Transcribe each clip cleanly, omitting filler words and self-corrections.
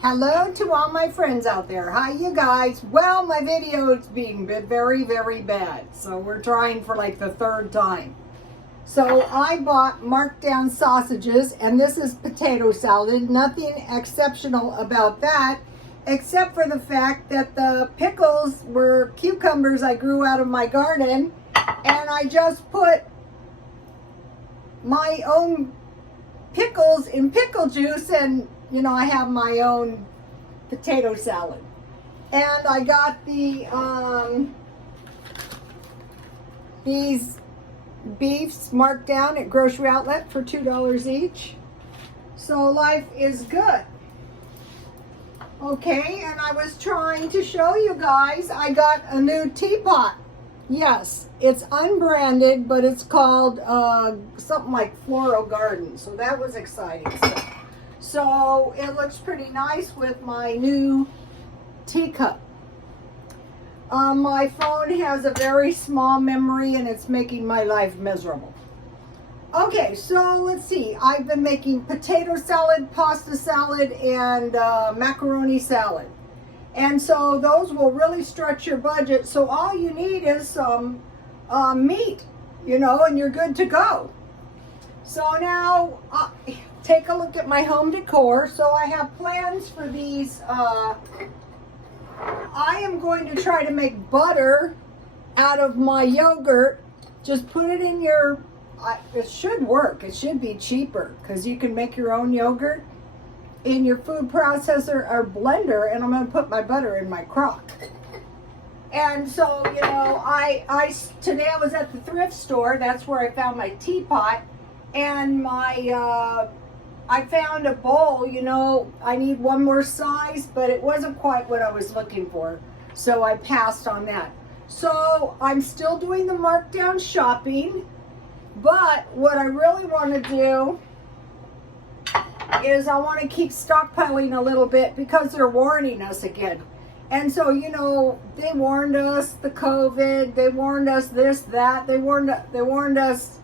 Hello to all my friends out there. Hi, you guys. Well, my video is being very, very bad. So we're trying for like the third time. So I bought marked down sausages, and this is potato salad. Nothing exceptional about that, except for the fact that the pickles were cucumbers I grew out of my garden, and I just put my own pickles in pickle juice, and you know, I have my own potato salad. And I got these beefs marked down at Grocery Outlet for $2 each. So life is good. Okay, and I was trying to show you guys, I got a new teapot. Yes, it's unbranded, but it's called something like Floral Garden. So that was exciting stuff. So it looks pretty nice with my new teacup. My phone has a very small memory and it's making my life miserable. Okay, so let's see. I've been making potato salad, pasta salad, and macaroni salad. And so those will really stretch your budget. So all you need is some meat, you know, and you're good to go. So now, take a look at my home decor. So I have plans for these. I am going to try to make butter out of my yogurt. Just put it in your, it should work. It should be cheaper because you can make your own yogurt in your food processor or blender, and I'm going to put my butter in my crock. And so, you know, today I was at the thrift store. That's where I found my teapot. And my, I found a bowl, you know, I need one more size, but it wasn't quite what I was looking for. So I passed on that. So I'm still doing the markdown shopping, but what I really want to do is I want to keep stockpiling a little bit because they're warning us again. And so, you know, they warned us the COVID, they warned us this, that, they warned us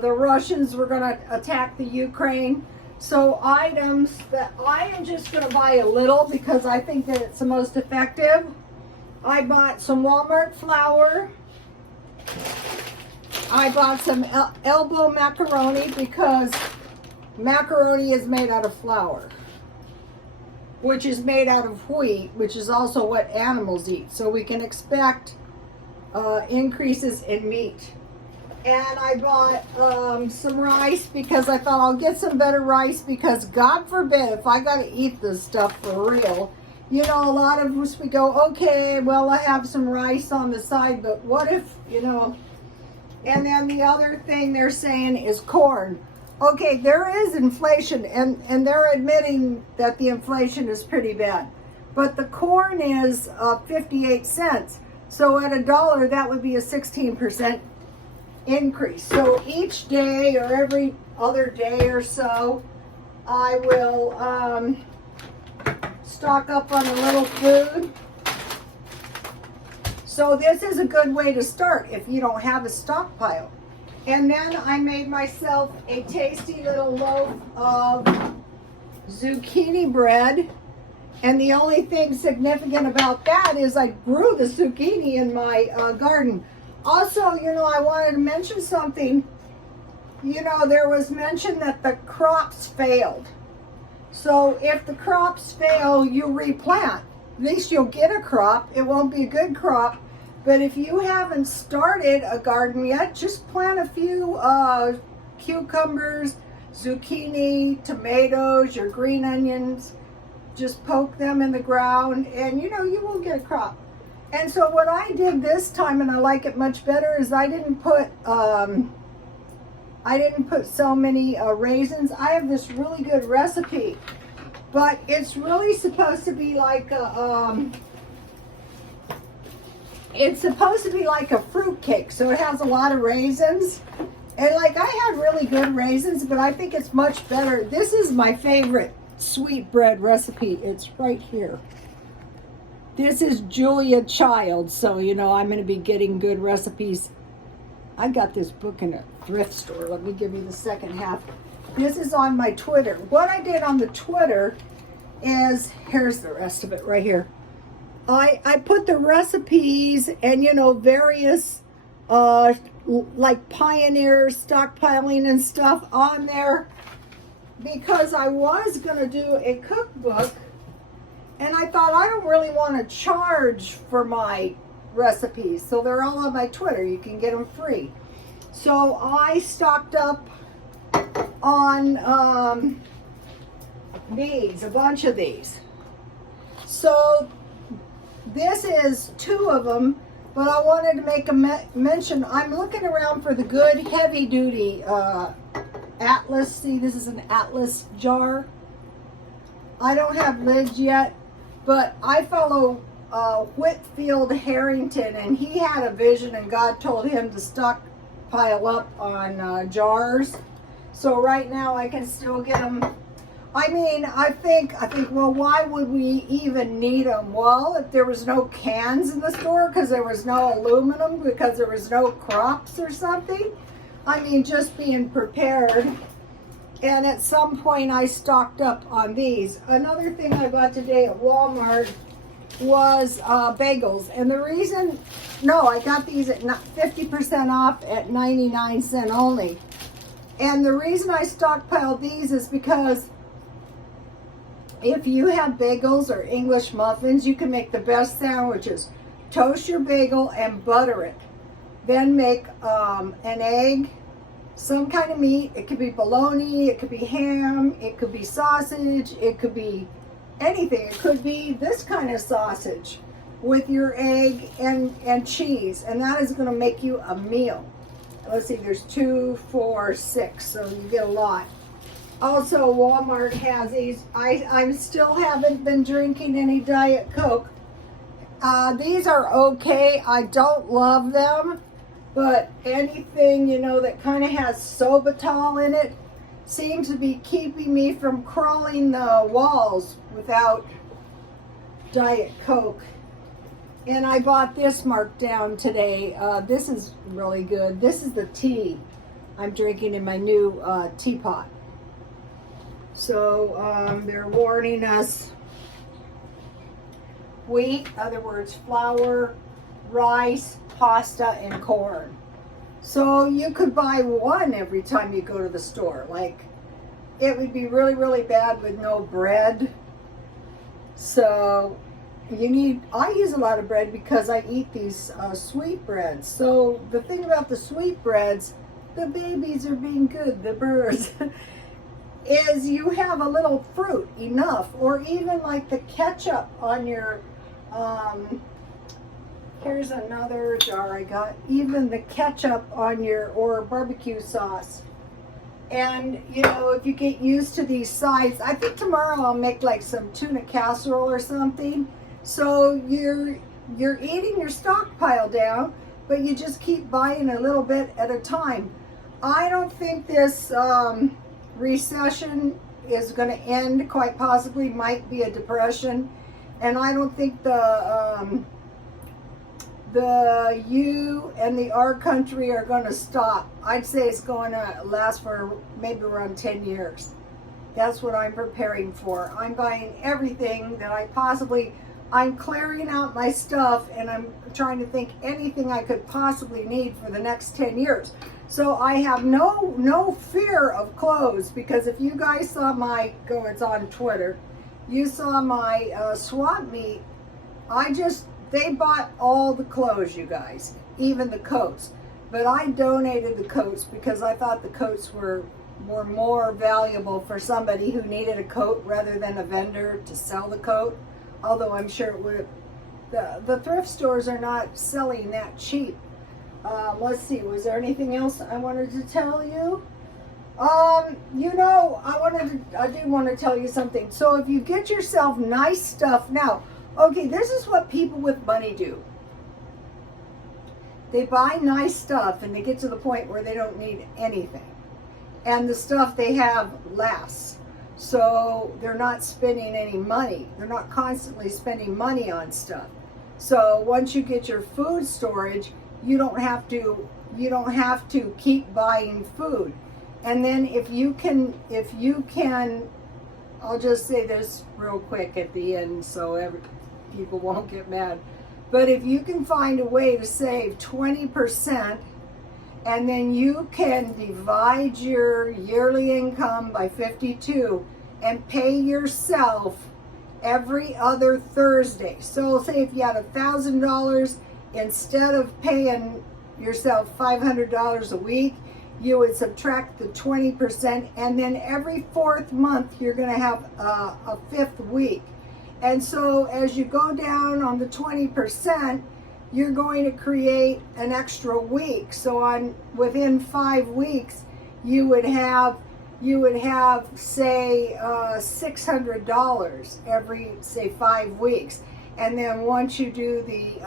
the Russians were going to attack the Ukraine. So items that I am just going to buy a little because I think that it's the most effective. I bought some Walmart flour. I bought some elbow macaroni because macaroni is made out of flour, which is made out of wheat, which is also what animals eat. So we can expect increases in meat. And I bought some rice because I thought I'll get some better rice because God forbid if I got to eat this stuff for real. You know, a lot of us, we go, okay, well, I have some rice on the side, but what if, you know. And then the other thing they're saying is corn. Okay, there is inflation, and they're admitting that the inflation is pretty bad. But the corn is 58 cents. So at $1, that would be a 16% increase. So each day or every other day or so, I will stock up on a little food. So this is a good way to start if you don't have a stockpile. And then I made myself a tasty little loaf of zucchini bread. And the only thing significant about that is I grew the zucchini in my garden. Also, you know, I wanted to mention something. You know, there was mention that the crops failed. So if the crops fail, you replant. At least you'll get a crop. It won't be a good crop. But if you haven't started a garden yet, just plant a few cucumbers, zucchini, tomatoes, your green onions. Just poke them in the ground and, you know, you will get a crop. And so what I did this time, and I like it much better, is I didn't put so many raisins. I have this really good recipe, but it's really supposed to be like a fruit cake. So it has a lot of raisins, and like I had really good raisins, but I think it's much better. This is my favorite sweet bread recipe. It's right here. This is Julia Child, so you know I'm going to be getting good recipes. I got this book in a thrift store. Let me give you the second half. This is on my Twitter. What I did on the Twitter is, here's the rest of it right here. I put the recipes and, you know, various, like Pioneer stockpiling and stuff on there because I was going to do a cookbook, and I thought I don't really want to charge for my recipes. So they're all on my Twitter. You can get them free. So I stocked up on these, a bunch of these. So this is 2 of them, but I wanted to make a mention. I'm looking around for the good heavy duty Atlas. See, this is an Atlas jar. I don't have lids yet, but I follow Whitfield Harrington, and he had a vision, and God told him to stockpile up on jars. So right now I can still get them. I mean, I think, well, why would we even need them? Well, if there was no cans in the store because there was no aluminum, because there was no crops or something. I mean, just being prepared. And at some point I stocked up on these. Another thing I bought today at Walmart was bagels. And the reason, no, I got these at 50% off at 99 cents only. And the reason I stockpiled these is because if you have bagels or English muffins, you can make the best sandwiches. Toast your bagel and butter it. Then make an egg, some kind of meat. It could be bologna, it could be ham, it could be sausage, it could be anything. It could be this kind of sausage with your egg and cheese. And that is going to make you a meal. Let's see, there's 2, 4, 6, so you get a lot. Also, Walmart has these. I still haven't been drinking any Diet Coke. These are okay. I don't love them, but anything, you know, that kind of has sorbitol in it seems to be keeping me from crawling the walls without Diet Coke. And I bought this marked down today. This is really good. This is the tea I'm drinking in my new teapot. So they're warning us: wheat, other words, flour, rice, pasta, and corn. So you could buy one every time you go to the store. Like, it would be really, really bad with no bread. So you need, I use a lot of bread because I eat these sweet breads. So the thing about the sweet breads, the babies are being good, the birds, is you have a little fruit, enough, or even like the ketchup on your, here's another jar I got, even the ketchup on your, or barbecue sauce. And, you know, if you get used to these sides, I think tomorrow I'll make like some tuna casserole or something. So you're eating your stockpile down, but you just keep buying a little bit at a time. I don't think this recession is going to end. Quite possibly might be a depression, and I don't think the you and the our country are going to stop. I'd say it's going to last for maybe around 10 years. That's what I'm preparing for. I'm buying everything that I possibly, I'm clearing out my stuff, and I'm trying to think anything I could possibly need for the next 10 years. So I have no fear of clothes, because if you guys saw my, it's on Twitter, you saw my swap meet, they bought all the clothes, you guys, even the coats. But I donated the coats because I thought the coats were more valuable for somebody who needed a coat rather than a vendor to sell the coat. Although I'm sure it would have, the thrift stores are not selling that cheap. Let's see, was there anything else I wanted to tell you? You know, I do want to tell you something. So if you get yourself nice stuff now, okay, this is what people with money do. They buy nice stuff and they get to the point where they don't need anything. And the stuff they have lasts. So they're not spending any money. They're not constantly spending money on stuff. So once you get your food storage, you don't have to keep buying food. And then if you can I'll just say this real quick at the end so people won't get mad. But if you can find a way to save 20%, and then you can divide your yearly income by 52 and pay yourself every other Thursday. So say if you had $1,000, instead of paying yourself $500 a week, you would subtract the 20%, and then every fourth month you're going to have a fifth week. And so as you go down on the 20%, you're going to create an extra week. So within 5 weeks, you would have say $600 every, say, 5 weeks. And then once you do the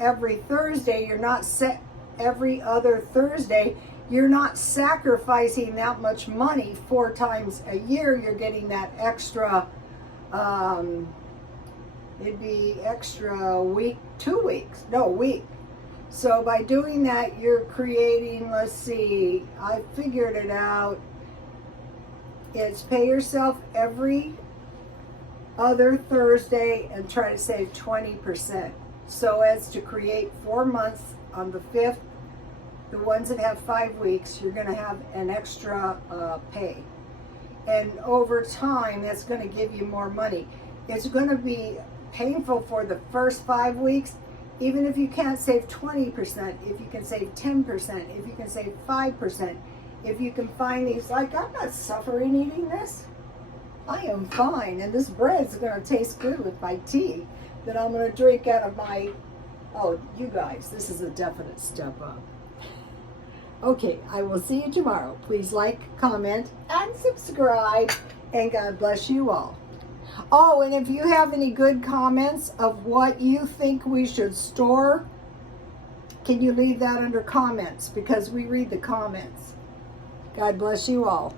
every Thursday, you're not set every other Thursday, you're not sacrificing that much money 4 times a year. You're getting that extra, it'd be extra week, 2 weeks, no, week. So by doing that, you're creating, let's see, I figured it out. It's pay yourself every other Thursday and try to save 20%. So as to create 4 months. On the 5th, the ones that have 5 weeks, you're going to have an extra pay. And over time, that's going to give you more money. It's going to be painful for the first 5 weeks, even if you can't save 20%, if you can save 10%, if you can save 5%, if you can find these, like, I'm not suffering eating this. I am fine, and this bread's going to taste good with my tea that I'm going to drink out of my, oh, you guys, this is a definite step up. Okay, I will see you tomorrow. Please like, comment, and subscribe, and God bless you all. Oh, and if you have any good comments of what you think we should store, can you leave that under comments? Because we read the comments. God bless you all.